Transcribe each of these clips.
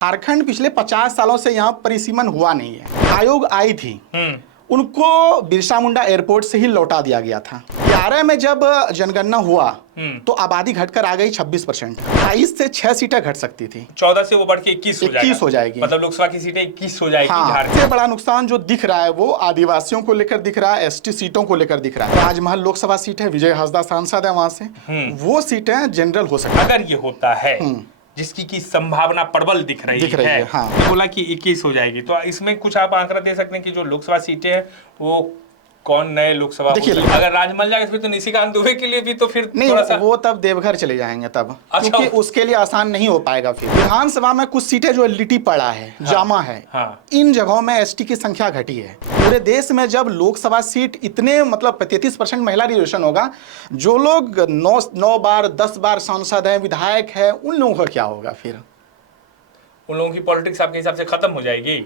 झारखंड पिछले 50 सालों से यहाँ परिसीमन हुआ नहीं है। आयोग आई थी, उनको बिरसा मुंडा एयरपोर्ट से ही लौटा दिया गया था। 11 में जब जनगणना हुआ तो आबादी घटकर आ गई 26%। 28 से 6 सीटें घट सकती थी, 14 से वो बढ़ के 21 हो जाएगी। मतलब लोकसभा की सीटें 21 हो जाएगी। हाँ, सबसे बड़ा नुकसान जो दिख रहा है वो आदिवासियों को लेकर दिख रहा है, एसटी सीटों को लेकर दिख रहा है। राजमहल लोकसभा सीट है, विजय हंसदा सांसद है वहां से, वो सीटें जनरल हो सकती है। अगर ये होता है जिसकी की संभावना प्रबल दिख रही है। हाँ। बोला कि 21 हो जाएगी, तो इसमें कुछ आप आंकड़ा दे सकते हैं कि जो लोकसभा सीटें हैं वो कौन नए लोकसभा देखिए, अगर राजमहल जाएगा फिर तो निशिकांत दुबे के लिए भी तो फिर नहीं थोड़ा सा वो तब देवघर चले जाएंगे तब। अच्छा, क्योंकि उसके लिए आसान नहीं हो पाएगा। फिर विधानसभा में कुछ सीटें जो लिटी पड़ा है, जामा है, इन जगहों में एसटी की संख्या घटी है। पूरे देश में जब लोकसभा सीट इतने मतलब 33% महिला रिजर्वेशन होगा, जो लोग 9 बार 10 बार सांसद हैं, विधायक है, उन लोगों का क्या होगा? फिर उन लोगों की पॉलिटिक्स आपके हिसाब से खत्म हो जाएगी।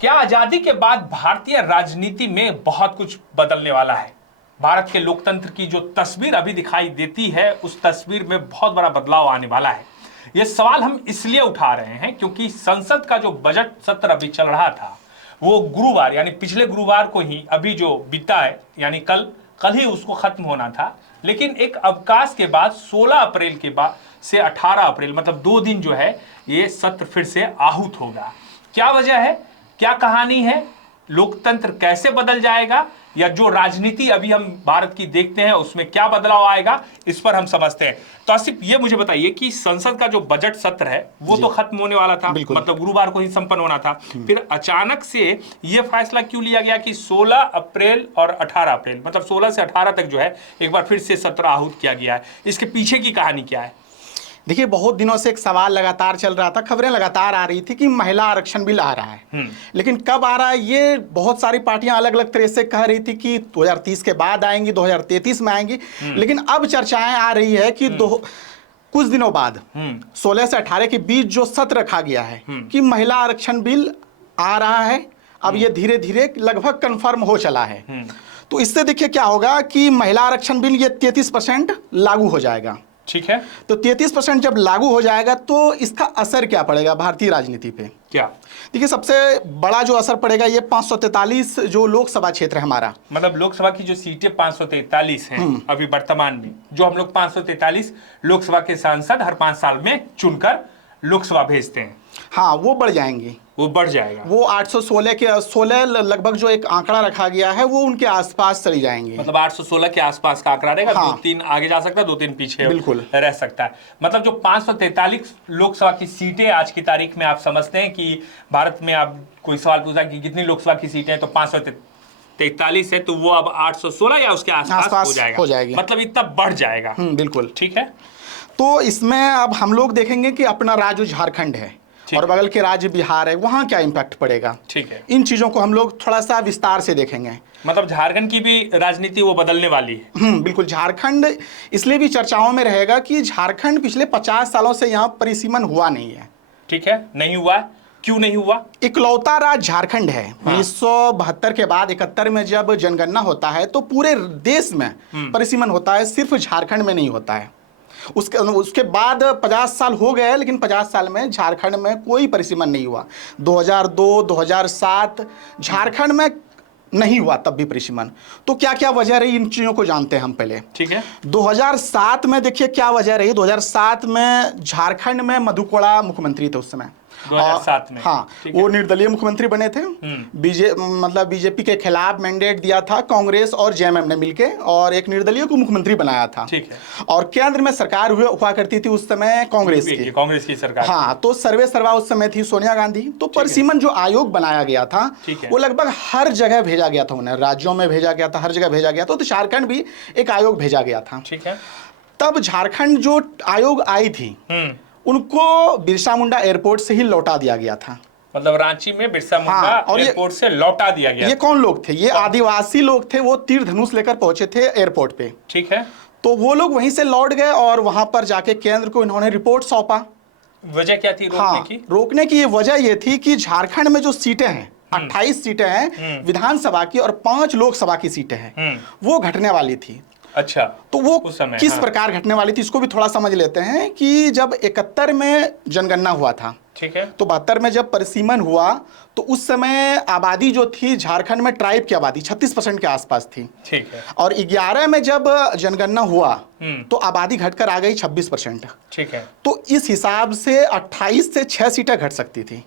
क्या आजादी के बाद भारतीय राजनीति में बहुत कुछ बदलने वाला है? भारत के लोकतंत्र की जो तस्वीर अभी दिखाई देती है, उस तस्वीर में बहुत बड़ा बदलाव आने वाला है। यह सवाल हम इसलिए उठा रहे हैं क्योंकि संसद का जो बजट सत्र अभी चल रहा था, वो गुरुवार यानी पिछले गुरुवार को ही अभी जो बीता है, यानी कल ही उसको खत्म होना था। लेकिन एक अवकाश के बाद 16 अप्रैल के बाद से 18 अप्रैल मतलब 2 दिन जो है ये सत्र फिर से आहूत होगा। क्या वजह है, क्या कहानी है, लोकतंत्र कैसे बदल जाएगा, या जो राजनीति अभी हम भारत की देखते हैं उसमें क्या बदलाव आएगा, इस पर हम समझते हैं। तो आसिफ, ये मुझे बताइए कि संसद का जो बजट सत्र है वो तो खत्म होने वाला था, मतलब गुरुवार को ही संपन्न होना था। फिर अचानक से ये फैसला क्यों लिया गया कि 16 अप्रैल और 18 अप्रैल मतलब 16 से 18 तक जो है एक बार फिर से सत्र आहूत किया गया है? इसके पीछे की कहानी क्या है? देखिए, बहुत दिनों से एक सवाल लगातार चल रहा था, खबरें लगातार आ रही थी कि महिला आरक्षण बिल आ रहा है। लेकिन कब आ रहा है, ये बहुत सारी पार्टियां अलग अलग तरह से कह रही थी कि 2030 के बाद आएंगी, 2033 में आएंगी। लेकिन अब चर्चाएं आ रही है कि कुछ दिनों बाद 16 से 18 के बीच जो सत्र रखा गया है कि महिला आरक्षण बिल आ रहा है, अब ये धीरे धीरे लगभग कन्फर्म हो चला है। तो इससे देखिए क्या होगा कि महिला आरक्षण बिल ये 33% लागू हो जाएगा। ठीक है, तो 33% जब लागू हो जाएगा तो इसका असर क्या पड़ेगा भारतीय राजनीति पे? क्या देखिए, सबसे बड़ा जो असर पड़ेगा ये 543 जो लोकसभा क्षेत्र है हमारा, मतलब लोकसभा की जो सीटें 543 हैं अभी वर्तमान में, जो हम लोग 543 लोकसभा के सांसद हर 5 साल में चुनकर लोकसभा भेजते हैं, हाँ, वो बढ़ जाएंगी, वो बढ़ जाएगा। वो 816 के 16 लगभग जो एक आंकड़ा रखा गया है वो उनके आसपास चली जाएंगी। मतलब 816 के आसपास का आंकड़ा रहेगा। 2-3 आगे जा सकता है, 2-3 पीछे बिल्कुल रह सकता है। मतलब जो 543 लोकसभा की सीटें आज की तारीख में आप समझते हैं कि भारत में आप कोई सवाल पूछा कि कितनी लोकसभा की सीटें हैं तो 543 है, तो वो अब 816 या उसके आसपास हो जाएगी। मतलब इतना बढ़ जाएगा। बिल्कुल ठीक है। तो इसमें अब हम लोग देखेंगे कि अपना राज्य झारखंड है और बगल के राज्य बिहार है, वहाँ क्या इम्पैक्ट पड़ेगा। ठीक है, इन चीजों को हम लोग थोड़ा सा विस्तार से देखेंगे। मतलब झारखंड की भी राजनीति वो बदलने वाली है। बिल्कुल, झारखंड इसलिए भी चर्चाओं में रहेगा कि झारखंड पिछले 50 सालों से यहाँ परिसीमन हुआ नहीं है। ठीक है, नहीं हुआ, क्यों नहीं हुआ? इकलौता राज्य झारखंड है। 1972 के बाद 71 में जब जनगणना होता है तो पूरे देश में परिसीमन होता है, सिर्फ झारखंड में नहीं होता है। उसके बाद 50 साल हो गए, लेकिन 50 साल में झारखंड में कोई परिसीमन नहीं हुआ। 2002, 2007 झारखंड में नहीं हुआ, तब भी परिसीमन। तो क्या क्या वजह रही, इन चीज़ों को जानते हैं हम पहले। ठीक है, 2007 में देखिए क्या वजह रही। 2007 में झारखंड में मधु कोड़ा मुख्यमंत्री थे उस समय। 2007 में, हाँ, वो निर्दलीय मुख्यमंत्री बने थे। बीजेपी के खिलाफ मैंडेट दिया था कांग्रेस और जेएमएम ने मिलके, और एक निर्दलीय को मुख्यमंत्री बनाया था। ठीक है, और केंद्र में सरकार हुआ करती थी उस समय कांग्रेस की सरकार। हाँ, तो सर्वे सर्वा उस समय थी सोनिया गांधी। तो परिसीमन जो आयोग बनाया गया था वो लगभग हर जगह भेजा गया था, उन्हें राज्यों में भेजा गया था, हर जगह भेजा गया था। तो झारखंड भी एक आयोग भेजा गया था। ठीक है, तब झारखंड जो आयोग आई थी उनको बिरसा मुंडा एयरपोर्ट से ही लौटा दिया गया था। मतलब रांची में बिरसा मुंडा एयरपोर्ट से लौटा दिया गया। ये कौन लोग थे? ये आदिवासी लोग थे, वो तीर धनुष लेकर पहुंचे थे एयरपोर्ट पे। ठीक है, तो वो लोग वहीं से लौट गए और वहां पर जाके केंद्र को इन्होंने रिपोर्ट सौंपा। वजह क्या थी रोकने की? रोकने की ये वजह ये थी कि झारखंड में जो सीटें हैं, 28 सीटें हैं विधानसभा की और 5 लोकसभा की सीटें हैं, वो घटने वाली थी। अच्छा, तो वो किस प्रकार घटने वाली थी इसको भी थोड़ा समझ लेते हैं कि जब 71 में जनगणना हुआ था ठीक है। तो 72 में जब परिसीमन हुआ तो उस समय आबादी जो थी झारखंड में ट्राइब की आबादी 36% के आसपास थी। ठीक है। और 11 में जब जनगणना हुआ तो आबादी घटकर आ गई 26%। ठीक है। तो इस हिसाब से 28 से 6 सीटें घट सकती थी।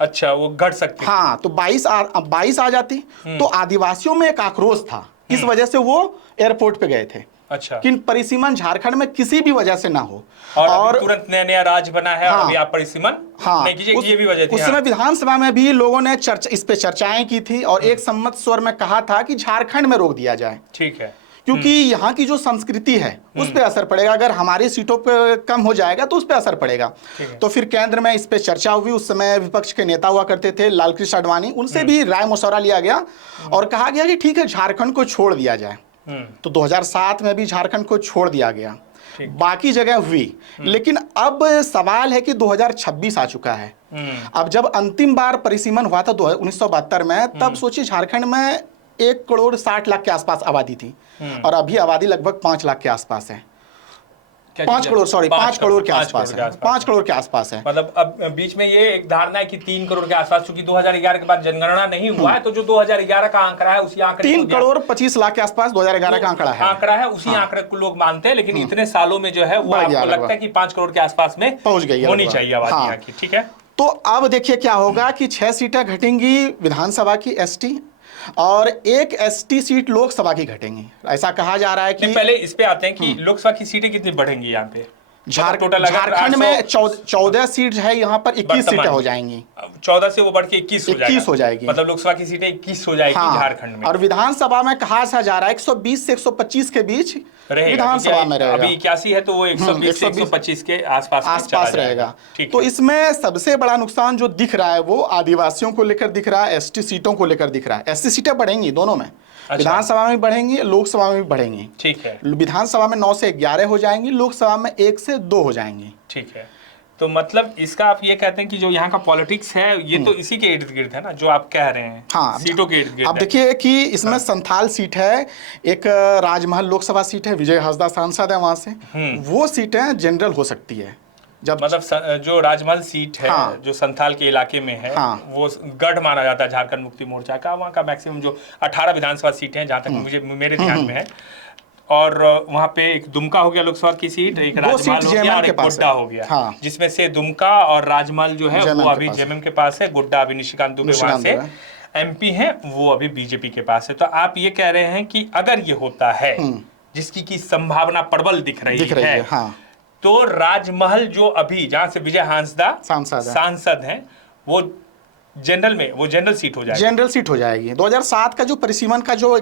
अच्छा, वो घट सकती। हाँ, तो 22 आ जाती। तो आदिवासियों में एक आक्रोश था, इस वजह से वो एयरपोर्ट पे गए थे। अच्छा। कि परिसीमन झारखंड में किसी भी वजह से ना हो। और तुरंत नया नया राज्य बना है। हाँ, अभी आप परिसीमन नहीं कीजिए, ये भी वजह थी। उस समय विधानसभा में भी लोगों ने इस पे चर्चाएं की थी और एक सम्मत स्वर में कहा था कि झारखंड में रोक दिया जाए। ठीक है। क्योंकि यहाँ की जो संस्कृति है उस पर असर पड़ेगा, अगर हमारी सीटों पे कम हो जाएगा तो उस पर असर पड़ेगा। तो फिर केंद्र में इस पे चर्चा हुई। उस समय विपक्ष के नेता हुआ करते थे लाल कृष्ण आडवाणी, उनसे भी राय मशवरा लिया गया और कहा गया कि ठीक है, झारखंड को छोड़ दिया जाए। तो 2007 में भी झारखंड को छोड़ दिया गया, बाकी जगह हुई। लेकिन अब सवाल है कि 2026 आ चुका है। अब जब अंतिम बार परिसीमन हुआ था 1972 में, तब सोचिए झारखंड में 1,60,00,000 के आसपास आबादी थी और अभी आबादी लगभग 5 लाख के आसपास है। 5 करोड़, सॉरी 5 करोड़ के आसपास है। 5 करोड़ के आसपास है। मतलब अब बीच में ये एक धारणा है कि 3 करोड़ के आसपास, चूंकि 2011 के बाद जनगणना नहीं हुआ है, तो जो 2011 का आंकड़ा है उसी आंकड़े 3 करोड़ 25 लाख के आसपास 2011 का आंकड़ा है। उसी आंकड़े को लोग मानते हैं। लेकिन इतने सालों में जो है वो आपको लगता है कि 5 करोड़ के आसपास में पहुंच गई होनी चाहिए आबादी यहाँ की। ठीक है। तो अब देखिए क्या होगा कि 6 सीटें घटेंगी विधानसभा की एसटी और 1 एसटी सीट लोकसभा की घटेंगी। ऐसा कहा जा रहा है कि पहले इस पे आते हैं कि लोकसभा की सीटें कितनी बढ़ेंगी यहाँ पे। झारखंड में 14 सीट है, यहाँ पर 21 सीटें हो जाएंगी। 14 से वो बढ़ के 21 हो जाएगी। मतलब लोकसभा की सीटें 21 हो जाएगी। हाँ, झारखंड में। और विधानसभा में कहा जा रहा है 120 से 125 के बीच विधानसभा में रहेगा। अभी 81 है तो वो 120 से 125 के आसपास रहेगा। तो इसमें सबसे बड़ा नुकसान जो दिख रहा है वो आदिवासियों को लेकर दिख रहा है, एसटी सीटों को लेकर दिख रहा है। एसटी सीटें बढ़ेंगी दोनों में। अच्छा। विधानसभा में भी बढ़ेंगी, लोकसभा में भी बढ़ेंगी। ठीक है। विधानसभा में 9 से 11 हो जाएंगी, लोकसभा में 1 से 2 हो जाएंगी। ठीक है। तो मतलब इसका आप ये कहते हैं कि जो यहाँ का पॉलिटिक्स है ये तो इसी के इर्द गिर्द है ना, जो आप कह रहे हैं। हाँ, सीटों के इर्द गिर्द। अब देखिए कि इसमें संथाल सीट है, एक राजमहल लोकसभा सीट है, विजय हांसदा सांसद है वहां से, वो सीटें जनरल हो सकती है। जब मतलब जो राजमहल सीट है, हाँ, जो संथाल के इलाके में है, हाँ, वो गढ़ माना जाता है झारखंड मुक्ति मोर्चा का। वहाँ का मैक्सिमम जो 18 विधानसभा सीटें हैं जहाँ तक मुझे मेरे ध्यान में है। और वहाँ पे एक दुमका हो गया लोकसभा की सीट, एक राजमहल हो गया और एक गुड्डा हो गया। हाँ। जिसमें से दुमका और राजमहल जो है वो अभी जेएमएम के पास है, गुड्डा अभी निशिकांत दुबे वहाँ से एमपी है, वो अभी बीजेपी के पास है। तो आप ये कह रहे हैं कि अगर ये होता है, जिसकी की संभावना प्रबल दिख रही है, हाँ, तो राजमहल जो अभी जहां से विजय हांसदा सांसद हैं, वो जनरल सीट हो जाएगी। जनरल सीट हो जाएगी। 2007 का जो परिसीमन का जो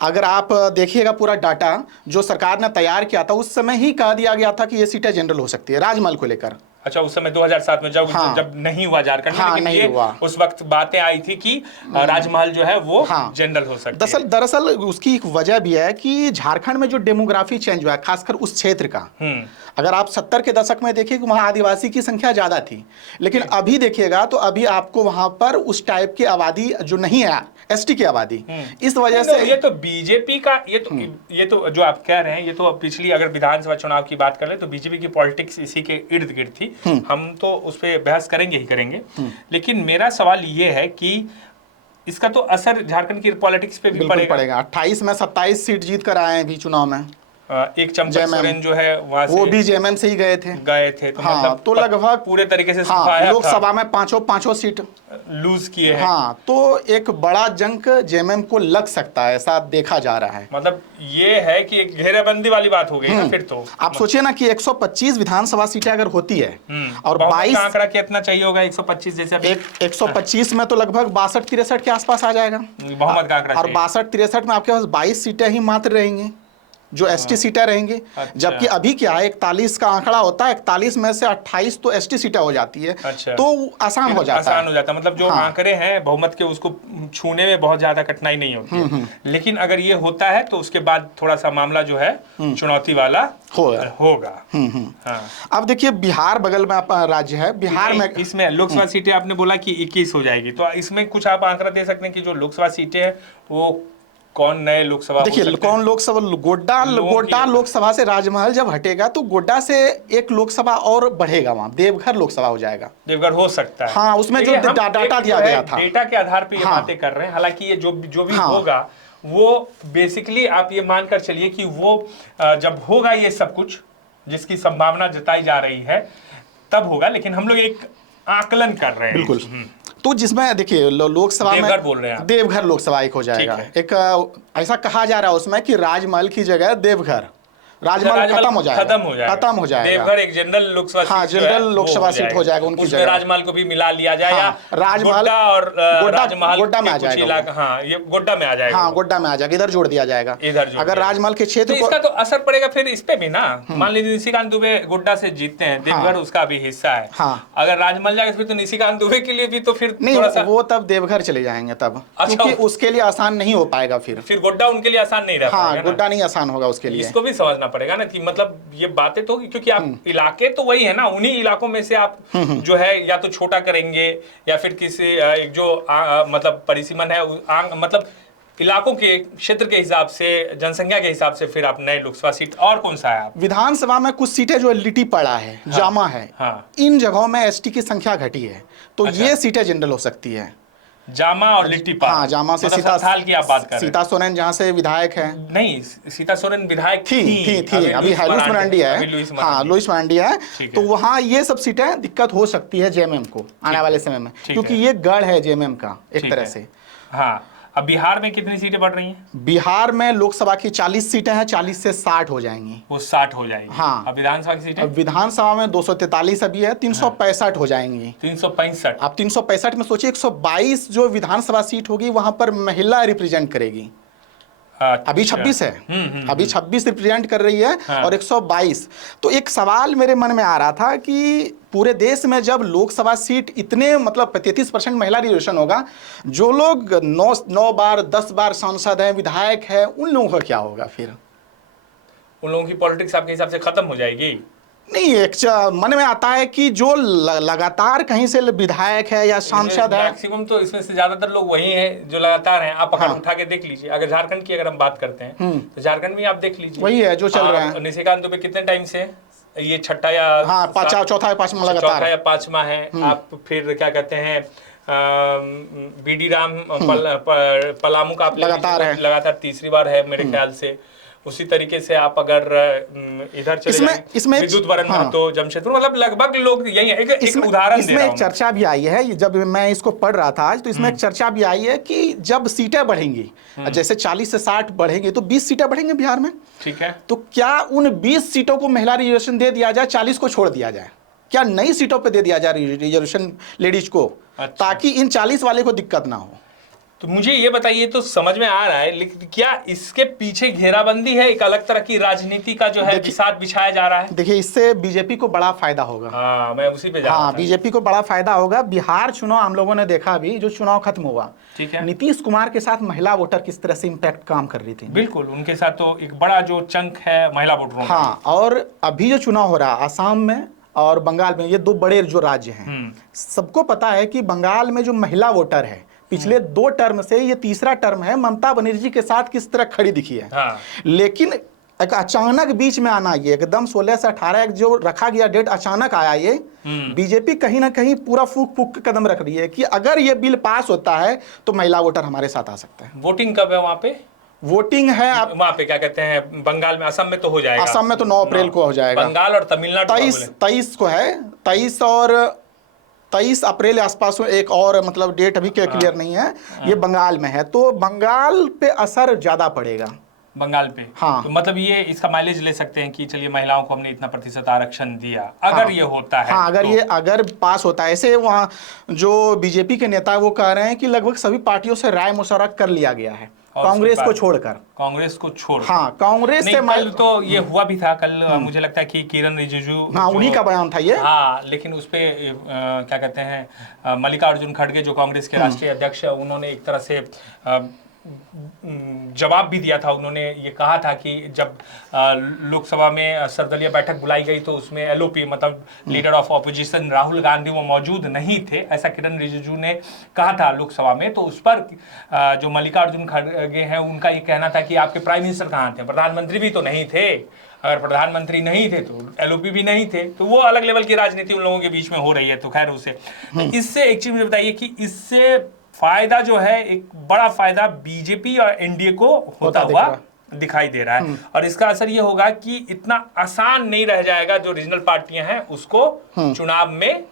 अगर आप देखिएगा पूरा डाटा जो सरकार ने तैयार किया था, उस समय ही कह दिया गया था कि ये सीटें जनरल हो सकती है राजमहल को लेकर। अच्छा, उस समय 2007 में जब नहीं हुआ झारखंड में, लेकिन ये उस वक्त बातें आई थी कि राजमहल जो है वो जनरल हो सकती है। दरअसल उसकी एक वजह भी है कि झारखंड में जो डेमोग्राफी चेंज हुआ है, खासकर उस क्षेत्र का, अगर आप 70 के दशक में देखिए कि वहाँ आदिवासी की संख्या ज़्यादा थी, लेकिन अभी देखिएगा तो अभी आपको वहाँ पर उस टाइप की आबादी जो नहीं है, एसटी की आबादी, इस वजह से ये तो बीजेपी का ये तो जो आप कह रहे हैं, ये तो पिछली अगर विधानसभा चुनाव की बात कर ले तो बीजेपी की पॉलिटिक्स इसी के इर्द गिर्द थी। हम तो उस पर बहस करेंगे ही करेंगे। लेकिन मेरा सवाल ये है कि इसका तो असर झारखंड की पॉलिटिक्स पे भी पड़ेगा। 28 में 27 सीट जीत कर आए हैं अभी चुनाव में। एक चंपक सोरेन जो है वो भी जेएमएम से ही गए थे। तो हाँ, मतलब तो लगभग पूरे तरीके से लोकसभा में पांचों सीट लूज किए हैं। हाँ, तो एक बड़ा जंक जेएमएम को लग सकता है, ऐसा देखा जा रहा है। मतलब ये है कि एक घेराबंदी वाली बात हो गई ना फिर तो। आप सोचिए ना कि 125 विधानसभा सीटें अगर होती है और 22 आंकड़ा कितना चाहिए होगा, 125 जैसे 125 में तो लगभग 62-63 के आसपास आ जाएगा बहुमत का आंकड़ा। और 62-63 में आपके पास 22 सीटें ही मात्र रहेंगी जो एसटी सीटें रहेंगी। अच्छा। जबकि अभी क्या है, 41 का आंकड़ा होता है, 41 में से 28 तो एसटी सीटें हो जाती है। अच्छा। तो आसान हो जाता है। मतलब जो आंकड़े हैं बहुमत के, उसको छूने में बहुत ज्यादा कठिनाई नहीं होती है। लेकिन अगर ये होता है तो उसके बाद थोड़ा सा मामला जो है चुनौती वाला होगा। हाँ। अब देखिए बिहार बगल में राज्य है, बिहार में इसमें लोकसभा सीटें आपने बोला कि 21 हो जाएगी, तो इसमें कुछ आप आंकड़ा दे सकते हैं कि जो लोकसभा सीटें हैं वो कौन नए लोकसभा हो देखिए, सकते कौन हैं? लोकसभा, गोड्डा लोकसभा से राजमहल जब हटेगा तो गोड्डा से एक लोकसभा और बढ़ेगा, वहां देवघर लोकसभा हो जाएगा। देवघर हो सकता है। हाँ, उसमें देखिए, जो हम डाटा एक जो दिया है गया था, डेटा के आधार पे ये हाँ। बातें कर रहे हैं। हालांकि ये जो भी हाँ। होगा वो बेसिकली आप ये मानकर चलिए कि वो जब होगा ये सब कुछ जिसकी संभावना जताई जा रही है तब होगा, लेकिन हम लोग एक आकलन कर रहे हैं। बिल्कुल। तो जिसमें देखिए लोकसभा में देवघर बोल रहे हैं आप। देवघर लोकसभा एक हो जाएगा। ठीक है। एक ऐसा कहा जा रहा है उसमें कि राजमहल की जगह देवघर, राजमहल खत्म हो जाएगा। खत्म हो जाएगा। देवघर एक जनरल लोकसभा हाँ, सीट जो है, जनरल वो लोकसभा सीट हो जाएगा उनकी उसमें जगह। राजमहल को भी मिला लिया जाएगा। हाँ, राजमहल गोड्डा और राजमहल गोड्डा में के आ कुछ जाएगा इलाका, हाँ, ये गोड्डा में आ जाएगा। हाँ, गोड्डा में आ जाएगा, इधर जोड़ दिया जाएगा। इधर जोड़ अगर दिया राजमहल के तो क्षेत्र को, इसका तो असर पड़ेगा फिर इस पे भी ना। मान लीजिए निशिकांत दुबे गोड्डा से जीतते हैं, देवघर उसका भी हिस्सा है। हाँ। अगर राजमहल जाएगा फिर तो निशिकांत दुबे के लिए भी तो फिर नहीं, थोड़ा सा वो तब देवघर चले जाएंगे तब, अच्छा। क्योंकि उसके लिए आसान नहीं हो पाएगा फिर गोड्डा उनके लिए आसान नहीं रहता। हाँ, गोड्डा नहीं आसान होगा उसके लिए। इसको भी समझना पड़ेगा ना कि मतलब ये बातें तो, क्योंकि आप इलाके तो वही है ना, उन्हीं इलाकों में से आप जो है या तो छोटा करेंगे या फिर किसी एक जो मतलब परिसीमन है मतलब इलाकों के क्षेत्र के हिसाब से, जनसंख्या के हिसाब से फिर आप नए लोकसभा सीट। और कौन सा है आप? विधानसभा में कुछ सीटें जो लिटी पड़ा है, हाँ, जामा है, हाँ। इन जगहों में एसटी की संख्या घटी है, तो अच्छा। ये सीटें जनरल हो सकती है। जामा और लिट्टीपाल। हाँ, जामा से मतलब संथाल की आप बात कर रहे हैं। सीता सोरेन जहाँ से विधायक है। नहीं, सीता सोरेन विधायक थी अभी लुइस मरांडी है। हाँ, लुइस मरांडी है। तो वहाँ ये सब सीटें दिक्कत हो सकती है जेएमएम को आने वाले समय में, क्योंकि ये गढ़ है जेएमएम का एक तरह से। हाँ। अब बिहार में कितनी सीटें बढ़ रही हैं? बिहार में लोकसभा की 40 सीटें हैं, 40 से 60 हो जाएंगी। वो 60 हो जाएगी। हाँ। अब विधानसभा की सीटें? अब विधानसभा में 243 अभी है, 365 हो जाएंगी। 365। अब 365 में सोचिए 122 जो विधानसभा सीट होगी वहां पर महिला रिप्रेजेंट करेगी। अभी 26 है, अभी 26 रिप्रेजेंट कर रही है। हाँ। और 122। तो एक सवाल मेरे मन में आ रहा था कि पूरे देश में जब लोकसभा सीट इतने मतलब 33% महिला रिजर्वेशन होगा, जो लोग 9 बार 10 बार सांसद हैं, विधायक है, उन लोगों का क्या होगा फिर? उन लोगों की पॉलिटिक्स आपके हिसाब से खत्म हो जाएगी? नहीं, एक मन में आता है कि जो लगातार कहीं से विधायक है या सांसद है, मैक्सिमम तो इसमें से ज्यादातर लोग वही हैं जो लगातार हैं। आप पकड़ उठा के देख लीजिए। अगर झारखंड की अगर हम बात करते हैं तो झारखंड में आप देख लीजिए, वही है जो चल रहा है। निशिकांत दुबे कितने टाइम से ये छठा या हाँ, चौथा या पांचवा लगातार, चौथा या पांचवा है। आप फिर क्या कहते हैं बीडी राम पलामू का आप लगातार तीसरी बार है मेरे ख्याल से। उसी तरीके से आप अगर इधर चले इसमें विद्युत वरण तो जमशेदपुर, मतलब लगभग लोग यही है। एक उदाहरण इसमें एक चर्चा भी आई है, जब मैं इसको पढ़ रहा था आज, तो इसमें एक चर्चा भी आई है कि जब सीटें बढ़ेंगी, जैसे 40 से 60 बढ़ेंगी तो 20 सीटें बढ़ेंगी बिहार में। ठीक है। तो क्या उन 20 सीटों को महिला रिजर्वेशन दे दिया जाए, 40 को छोड़ दिया जाए? क्या नई सीटों पे दे दिया जाए रिजर्वेशन लेडीज को? अच्छा। ताकि इन 40 वाले को दिक्कत ना हो। तो मुझे ये बताइए, तो समझ में आ रहा है, लेकिन क्या इसके पीछे घेराबंदी है, एक अलग तरह की राजनीति का जो है बिसात बिछाया जा रहा है? देखिए, इससे बीजेपी को बड़ा फायदा होगा। हाँ, मैं उसी पे जा रहा था। बीजेपी को बड़ा फायदा होगा। बिहार चुनाव हम लोगों ने देखा, अभी जो चुनाव खत्म हुआ, ठीक है, नीतीश कुमार के साथ महिला वोटर किस तरह से इम्पैक्ट काम कर रही थी। बिल्कुल, उनके साथ तो एक बड़ा जो चंक है महिला वोटरों का। हाँ, और अभी जो चुनाव हो रहा है आसाम में और बंगाल में, ये 2 बड़े जो राज्य हैं, सबको पता है कि बंगाल में जो महिला वोटर है, पिछले 2 टर्म से ये तीसरा टर्म है, ममता बनर्जी के साथ किस तरह खड़ी दिखी है। हाँ। लेकिन एक अचानक बीच में आना, ये एकदम 16 से 18 जो रखा गया डेट अचानक आया, ये बीजेपी कहीं ना कहीं पूरा फूक फूक के कदम रख रही है कि अगर ये बिल पास होता है तो महिला वोटर हमारे साथ आ सकता है। वोटिंग कब है वहां पे? वोटिंग है आप वहां पे क्या कहते हैं बंगाल में, असम में तो हो जाएगा। असम में तो 9 अप्रैल को हो जाएगा। बंगाल और तमिलनाडु 23 को है, 23 और 23 अप्रैल आसपास एक और मतलब डेट अभी क्लियर नहीं है। ये बंगाल में है, तो बंगाल पे असर ज्यादा पड़ेगा। बंगाल पे। हाँ। तो मतलब ये इसका माइलेज ले सकते हैं कि चलिए महिलाओं को हमने इतना प्रतिशत आरक्षण दिया, अगर हाँ। ये होता है। हाँ, अगर तो... ये अगर पास होता है। ऐसे वहाँ जो बीजेपी के नेता वो कह रहे हैं कि लगभग सभी पार्टियों से राय मशवरा कर लिया गया है, कांग्रेस को छोड़कर। कांग्रेस को छोड़, हाँ, कांग्रेस से कल तो ये हुआ भी था। कल मुझे लगता है कि किरण रिजिजू, हाँ, उन्हीं का बयान था ये। हाँ, लेकिन उस पे क्या कहते हैं मल्लिकार्जुन खड़गे जो कांग्रेस के राष्ट्रीय अध्यक्ष है, उन्होंने एक तरह से जवाब भी दिया था। उन्होंने ये कहा था कि जब लोकसभा में सर्वदलीय बैठक बुलाई गई तो उसमें एलओपी मतलब leader of opposition Rahul Gandhi वो मौजूद नहीं थे, ऐसा किरण रिजिजू ने कहा था लोकसभा में। तो उस पर जो मल्लिकार्जुन खड़गे हैं उनका ये कहना था कि आपके प्राइम मिनिस्टर कहाँ थे, प्रधानमंत्री भी तो नहीं थे, अगर प्रधानमंत्री नहीं थे तो एलओपी भी नहीं थे। तो वो अलग लेवल की राजनीति उन लोगों के बीच में हो रही है। तो खैर उसे इससे एक चीज मुझे बताइए कि इससे फायदा जो है, एक बड़ा फायदा बीजेपी और एनडीए को होता हुआ दिखाई दे रहा है। और इसका असर ये होगा कि इतना आसान नहीं रह जाएगा जो रीजनल पार्टियां हैं उसको चुनाव में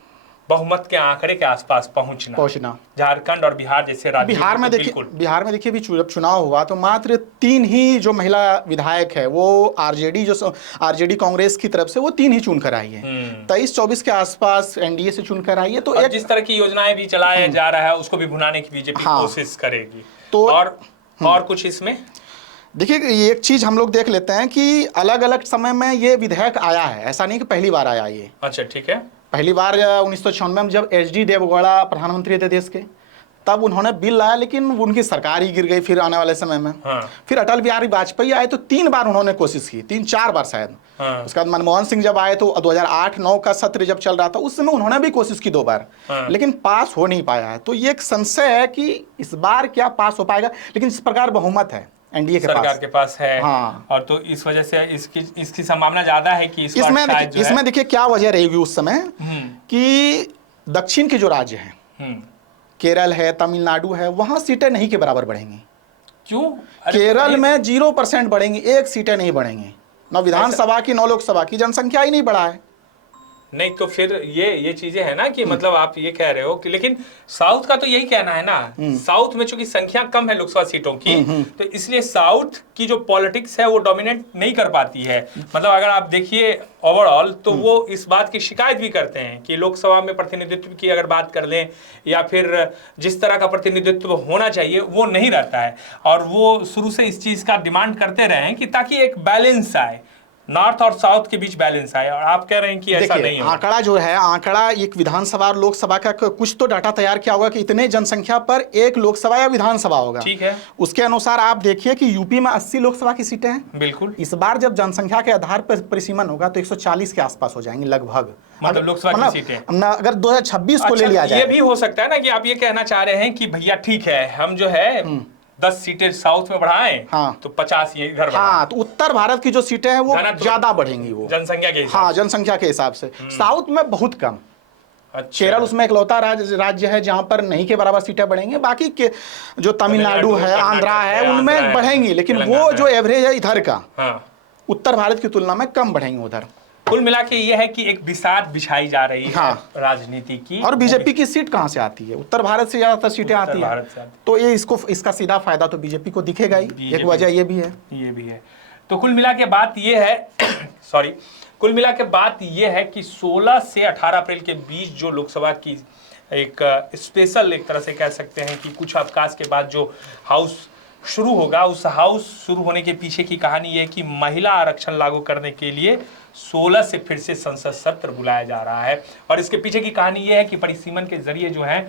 बहुमत के आंकड़े के आसपास पहुंचना। झारखंड और बिहार जैसे राज्य, बिहार में देखिए भी जब चुनाव हुआ तो मात्र 3 ही जो महिला विधायक है वो आरजेडी कांग्रेस की तरफ से वो 3 ही चुनकर आई है। 23-24 के आसपास एनडीए से चुनकर आई है। तो एक जिस तरह की योजनाएं भी चलाया जा रहा है उसको भी भुनाने की बीजेपी कोशिश करेगी। तो और कुछ इसमेमें देखिए एक चीज हम लोग देख लेते हैं कि अलग अलग समय में ये विधेयक आया है, ऐसा नहीं कि पहली बार आया ये। अच्छा ठीक है। पहली बार 1996 में जब एचडी देवगौड़ा प्रधानमंत्री थे देश के, तब उन्होंने बिल लाया, लेकिन उनकी सरकार ही गिर गई फिर आने वाले समय में। फिर अटल बिहारी वाजपेयी आए तो 3 बार उन्होंने कोशिश की, 3-4 बार शायद। उसके बाद मनमोहन सिंह जब आए तो 2008-9 का सत्र जब चल रहा था उस समय उन्होंने भी कोशिश की 2 बार, लेकिन पास हो नहीं पाया है। तो ये एक संशय है कि इस बार क्या पास हो पाएगा, लेकिन इस प्रकार बहुमत है एनडीए के सरकार के पास है। हाँ। और तो इस वजह से इसकी संभावना ज्यादा है कि इसमें देखिए क्या वजह रहेगी उस समय कि दक्षिण के जो राज्य हैं, केरल है, तमिलनाडु है, वहां सीटें नहीं के बराबर बढ़ेंगी। क्यों? केरल में 0% बढ़ेंगी, 1 सीटें नहीं बढ़ेंगी। न विधानसभा की न लोकसभा की, जनसंख्या ही नहीं बढ़ा है। नहीं तो फिर ये चीजें है ना कि मतलब आप ये कह रहे हो कि, लेकिन साउथ का तो यही कहना है ना, साउथ में चूंकि संख्या कम है लोकसभा सीटों की, तो इसलिए साउथ की जो पॉलिटिक्स है वो डोमिनेट नहीं कर पाती है। मतलब अगर आप देखिए ओवरऑल तो वो इस बात की शिकायत भी करते हैं कि लोकसभा में प्रतिनिधित्व की अगर बात कर लें या फिर जिस तरह का प्रतिनिधित्व होना चाहिए वो नहीं रहता है। और वो शुरू से इस चीज का डिमांड करते रहे हैं कि ताकि एक बैलेंस आए, नॉर्थ और साउथ के बीच बैलेंस आए। और आप कह रहे हैं कि ऐसा नहीं है। आंकड़ा जो है, आंकड़ा एक विधानसभा और लोकसभा का कुछ तो डाटा तैयार किया होगा कि इतने जनसंख्या पर एक लोकसभा या विधानसभा होगा। ठीक है। उसके अनुसार आप देखिए कि यूपी में 80 लोकसभा की सीटें हैं। बिल्कुल। इस बार जब जनसंख्या के आधार पर परिसीमन होगा तो 140 के आसपास हो जाएंगी लगभग, मतलब लोकसभा की सीटें। अगर 2026 को ले लिया जाए, ये भी हो सकता है ना कि आप ये कहना चाह रहे हैं कि भैया ठीक है, हम जो है 10 सीटें साउथ में बढ़ाएं, हाँ, तो 50 ये इधर बढ़ाएं। हाँ, तो उत्तर भारत की जो सीटें हैं वो ज्यादा बढ़ेंगी, वो जनसंख्या के हिसाब हाँ, जनसंख्या के हिसाब से। साउथ में बहुत कम। अच्छा। केरल उसमें इकलौता राज्य है जहां पर नहीं के बराबर सीटें बढ़ेंगी। बाकी के जो तमिलनाडु है, आंध्रा है, उनमें बढ़ेंगी, लेकिन वो जो एवरेज है इधर का, उत्तर भारत की तुलना में कम बढ़ेंगे उधर। कुल मिला के ये है कि एक बिसात बिछाई जा रही है राजनीति की। और बीजेपी की सीट कहां से आती है? उत्तर भारत से ज्यादातर सीटें आती हैं, तो ये इसका सीधा फायदा तो बीजेपी को दिखेगा ही। एक वजह ये भी है। तो कुल मिला के बात ये है कुल मिला के बात ये है कि 16 से 18 अप्रैल के बीच जो लोकसभा की एक स्पेशल, एक तरह से कह सकते हैं कि कुछ अवकाश के बाद जो हाउस शुरू होगा, उस हाउस शुरू होने के पीछे की कहानी ये है कि महिला आरक्षण लागू करने के लिए 16 से फिर से संसद सत्र बुलाया जा रहा है। और इसके पीछे की कहानी यह है कि परिसीमन के जरिए जो है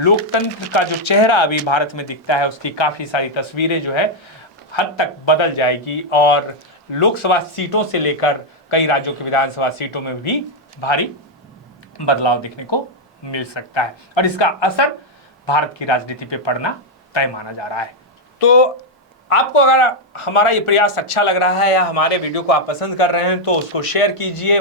लोकतंत्र का जो चेहरा अभी भारत में दिखता है उसकी काफ़ी सारी तस्वीरें जो है हद तक बदल जाएगी। और लोकसभा सीटों से लेकर कई राज्यों की विधानसभा सीटों में भी भारी बदलाव देखने को मिल सकता है। और इसका असर भारत की राजनीति पे पड़ना तय माना जा रहा है। तो आपको अगर हमारा ये प्रयास अच्छा लग रहा है या हमारे वीडियो को आप पसंद कर रहे हैं तो उसको शेयर कीजिए।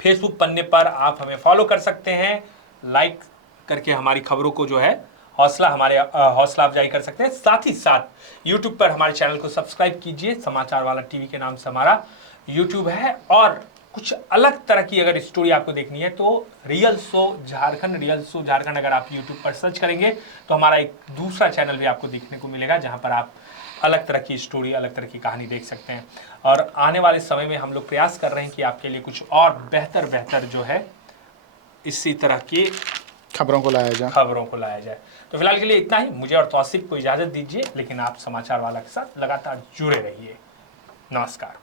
फेसबुक पन्ने पर आप हमें फॉलो कर सकते हैं, लाइक करके हमारी खबरों को जो है हौसला अफजाई कर सकते हैं। साथ ही साथ यूट्यूब पर हमारे चैनल को सब्सक्राइब कीजिए। समाचार वाला टीवी के नाम से हमारा यूट्यूब है। और कुछ अलग तरह की अगर स्टोरी आपको देखनी है तो रियल शो झारखंड अगर आप यूट्यूब पर सर्च करेंगे तो हमारा एक दूसरा चैनल भी आपको देखने को मिलेगा जहां पर आप अलग तरह की स्टोरी, अलग तरह की कहानी देख सकते हैं। और आने वाले समय में हम लोग प्रयास कर रहे हैं कि आपके लिए कुछ और बेहतर जो है इसी तरह की खबरों को लाया जाए। तो फिलहाल के लिए इतना ही। मुझे और तौसीफ को इजाज़त दीजिए, लेकिन आप समाचार वाला के साथ लगातार जुड़े रहिए। नमस्कार।